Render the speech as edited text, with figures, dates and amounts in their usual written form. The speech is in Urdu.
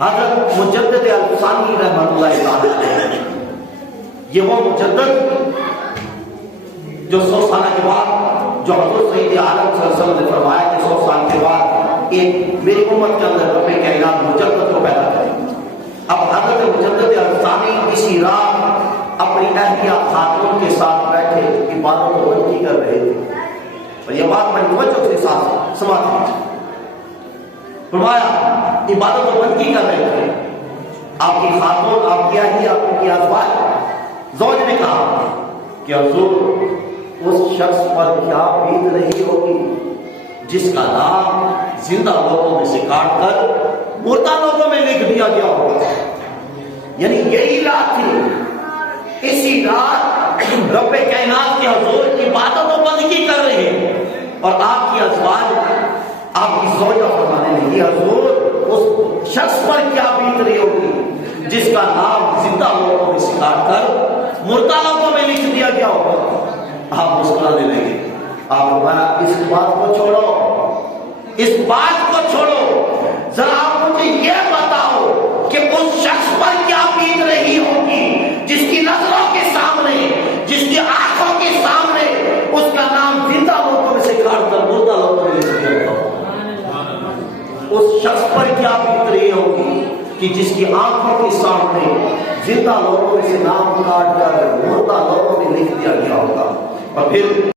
حضرت مجدد الفسانی رحمۃ اللہ تعالیٰ علیہ، یہ وہ مجدد جو 100 سال کے بعد، جو حضرت سید عالم صلی اللہ علیہ وسلم نے فرمایا کہ 100 سال کے بعد ایک میری امت کے اندر رب کائنات مجدد کو پیدا کرے۔ اب حضرت مجدد الفسانی اسی رات اپنی اہلیہ خاتون کے ساتھ بیٹھے عبادت و بندگی کر رہے تھے، اور یہ بات میں توجہ سے ساتھ سماعت کیجیے۔ فرمایا عبادت و بندگی کر رہے تھے، آپ کی خاتون، آپ کی اہلیہ، آپ کی ازواج، زوج نے کہا کہ حضور اس شخص پر کیا بیت رہی ہوگی جس کا نام زندہ لوگوں میں سے کاٹ کر مردہ لوگوں میں لکھ دیا گیا ہوگا۔ یعنی یہی رات تھی، اسی رات رب کائنات کے حضور عبادت و بندگی کر رہے ہیں، اور آپ کی ازواج، آپ کی زوجہ فرمانے لگی حضور اس شخص پر کیا بیت رہی ہوگی جس کا نام زندہ لوگوں میں سے کاٹ کر مردہ لوگوں میں لکھ دیا گیا ہوگا۔ آپ مسکرانے لگے، آپ فرمایا اس بات کو چھوڑو، اس بات کو چھوڑو، ذرا آپ مجھے یہ بتاؤ کہ اس شخص پر کیا بیت رہی ہوگی جس کی نظروں کے سامنے، جس کی آنکھوں کے سامنے اس کا نام زندہ لوگوں میں سے کاٹ کر مردہ لوگوں میں لکھ دیا گیا ہوگا۔ اس شخص پر کیا بیت رہی ہوگی کہ جس کی آنکھوں کے سامنے زندہ لوگوں میں سے نام کاٹ کر مردہ لوگوں میں لکھ دیا گیا ہوگا۔ اور پھر